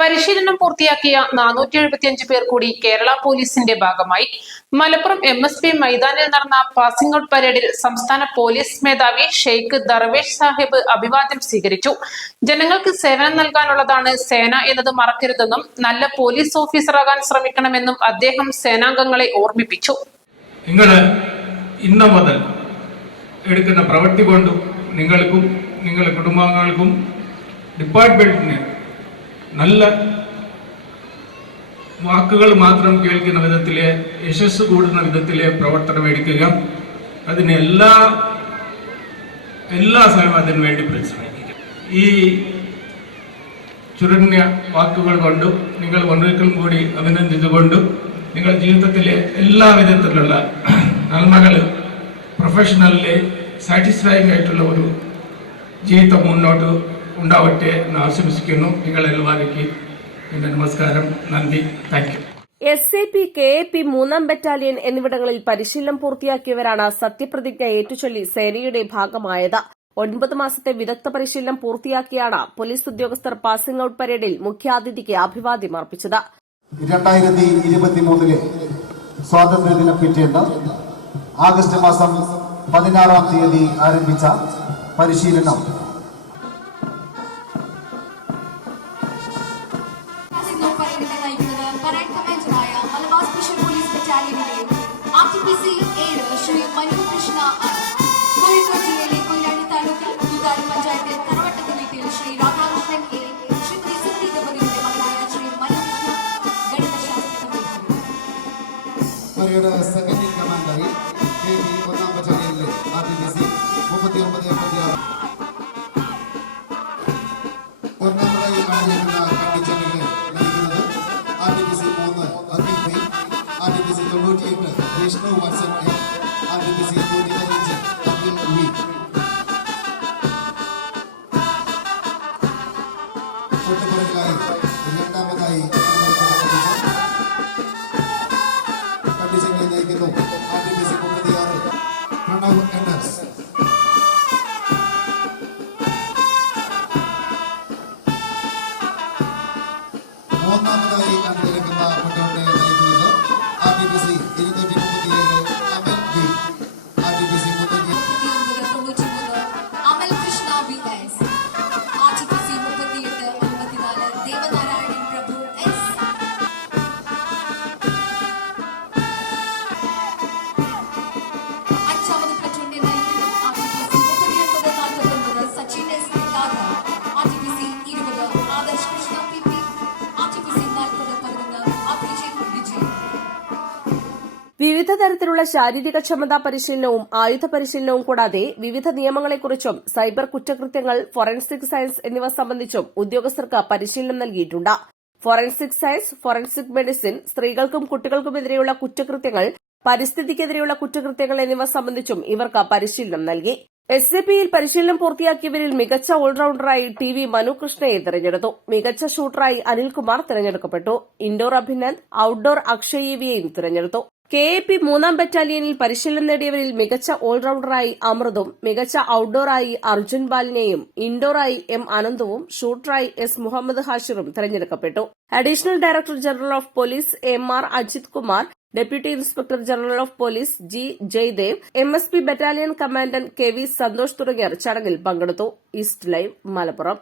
പരിശീലനം പൂർത്തിയാക്കിയ 475 പേർ കൂടി കേരള പോലീസിന്റെ ഭാഗമായി. മലപ്പുറം MSP മൈതാനിൽ നടന്ന പാസിംഗ് ഔട്ട് പരേഡിൽ സംസ്ഥാന പോലീസ് മേധാവി ഷെയ്ഖ് ദർവേഷ് സാഹിബ് അഭിവാദ്യം സ്വീകരിച്ചു. ജനങ്ങൾക്ക് സേവനം നൽകാനുള്ളതാണ് സേന എന്നത് മറക്കരുതെന്നും നല്ല പോലീസ് ഓഫീസറാകാൻ ശ്രമിക്കണമെന്നും അദ്ദേഹം സേനാംഗങ്ങളെ ഓർമ്മിപ്പിച്ചു. ഇന്ന് മുതൽ എടുക്കുന്ന പ്രവൃത്തി കൊണ്ടും നിങ്ങൾക്കും നിങ്ങളുടെ കുടുംബാംഗങ്ങൾക്കും ഡിപ്പാർട്ട്മെന്റിന് നല്ല വാക്കുകൾ മാത്രം കേൾക്കുന്ന വിധത്തിലെ യശസ് കൂടുന്ന വിധത്തിലെ പ്രവർത്തനം എടുക്കുക. അതിന് എല്ലാ സ്ഥലവും അതിനു വേണ്ടി പരിശ്രമിക്കുക. ഈ ചുരുങ്ങിയ വാക്കുകൾ കൊണ്ടും നിങ്ങൾ ഒരിക്കലും കൂടി അഭിനന്ദിച്ചുകൊണ്ടും നിങ്ങളുടെ ജീവിതത്തിലെ എല്ലാ വിധത്തിലുള്ള നന്മകൾ പ്രൊഫഷണലിലെ സാറ്റിസ്ഫൈങ് ആയിട്ടുള്ള ഒരു ജീവിതം മുന്നോട്ട് ഉണ്ടാവട്ടെ എന്ന് ആശംസിക്കുന്നു. നിങ്ങളെല്ലാവർക്കും എന്റെ നമസ്കാരം, നന്ദി, thank you. SAP, KAP 3ാം battalion എന്നിവിടങ്ങളിൽ പരിശീലനം പൂർത്തിയാക്കിയവരാണ് സത്യപ്രതിജ്ഞ ഏറ്റുചൊല്ലി സേനയുടെ ഭാഗമായത്. 9 മാസത്തെ വിദഗ്ധ പരിശീലനം പൂർത്തിയാക്കിയാണ് പോലീസ് ഉദ്യോഗസ്ഥർ പാസിംഗ് ഔട്ട് പരേഡിൽ മുഖ്യാതിഥിക്ക് അഭിവാദ്യം അർപ്പിച്ചത്. 2023 സ്വാതന്ത്ര്യദിന പിറ്റേന്ന് ആഗസ്റ്റ് മാസം 16-ാം തീയതി ആരംഭിച്ച പരിശീലനം RTPC 7 ശ്രീ മനുകൃഷ്ണ കോഴിക്കോട് ജില്ലയിലെ കൊയിലാണ്ടി താലൂക്കിൽ കൂത്താടി പഞ്ചായത്തിൽ കറവട്ടത്ത് വീട്ടിൽ ശ്രീ രാധാകൃഷ്ണൻ ശ്രീ സുപ്രീ ദമ്പതികളുടെ മകനായ ശ്രീ മനുകൃഷ്ണ ഗണിതശാസ്ത്ര സെക്കൻഡ് കമാൻഡായി KV 1ാം ബറ്റാലിയനിലെ RTPC 3986 ഒന്നാമതായി ആരംഭിക്കുന്ന കണ്ടിച്ചെന്നുകൾ നയിക്കുന്നത് RTPC 3 Akhil Bhai, RTPC 98 Vishnu Vatsan, RTPC 115 Akhil V. തൊട്ടുപുറകിലായി രണ്ടാമതായി കണ്ടിച്ചെന്നെ നയിക്കുന്നു RTPC 36 പ്രണവ് NS. മൂന്നാമതായി അണിനിരക്കുന്ന പട്ടോട്ടെ നയിക്കുന്നത് RTPC 237 അമൽ വി, RTPC 393 അമൽ കൃഷ്ണ VS, RTPC 38 54 ദേവനാരായണൻ പ്രഭു S. അഞ്ചാമത് പ്ലറ്റൂണിനെ നയിക്കുന്നു RTPC 3949 സച്ചിൻ S. ദാദ, RTPC 20 Adarsh Krishna PP, RTPC 4011 Abhijith Vijay. വിവിധ തരത്തിലുള്ള ശാരീരിക ക്ഷമതാ പരിശീലനവും ആയുധ പരിശീലനവും കൂടാതെ വിവിധ നിയമങ്ങളെക്കുറിച്ചും സൈബർ കുറ്റകൃത്യങ്ങൾ, ഫോറൻസിക് സയൻസ് എന്നിവ സംബന്ധിച്ചും ഉദ്യോഗസ്ഥർക്ക് പരിശീലനം നൽകിയിട്ടുണ്ട്. ഫോറൻസിക് സയൻസ്, ഫോറൻസിക് മെഡിസിൻ, സ്ത്രീകൾക്കും കുട്ടികൾക്കുമെതിരെയുള്ള കുറ്റകൃത്യങ്ങൾ, പരിസ്ഥിതിക്കെതിരെയുള്ള കുറ്റകൃത്യങ്ങൾ എന്നിവ സംബന്ധിച്ചും ഇവർക്ക് പരിശീലനം നൽകി. SAPയിൽ പരിശീലനം പൂർത്തിയാക്കിയവരിൽ മികച്ച ഓൾറൌണ്ടറായി TV മനുകൃഷ്ണയെ തെരഞ്ഞെടുത്തു. മികച്ച ഷൂട്ടറായി അനിൽകുമാർ തെരഞ്ഞെടുക്കപ്പെട്ടു. ഇൻഡോർ അഭിനന്ദ്, ഔട്ട്ഡോർ അക്ഷയ് EVയെയും തെരഞ്ഞെടുത്തു. KAP 3ാം ബറ്റാലിയനിൽ പരിശീലനം നേടിയവരിൽ മികച്ച ഓൾറൌണ്ടറായി അമൃതും, മികച്ച ഔട്ട്ഡോറായി അർജുൻ ബാലിനെയും, ഇൻഡോറായി M അനന്തുവും, ഷൂട്ടറായി S മുഹമ്മദ് ഹാഷിറും തെരഞ്ഞെടുക്കപ്പെട്ടു. Additional director general of police MR Ajith Kumar, deputy inspector general of police G Jaydev, MSP battalion commandant KV Santhosh തുടങ്ങിയവർ ചടങ്ങിൽ പങ്കെടുത്തു. East live, Malappuram.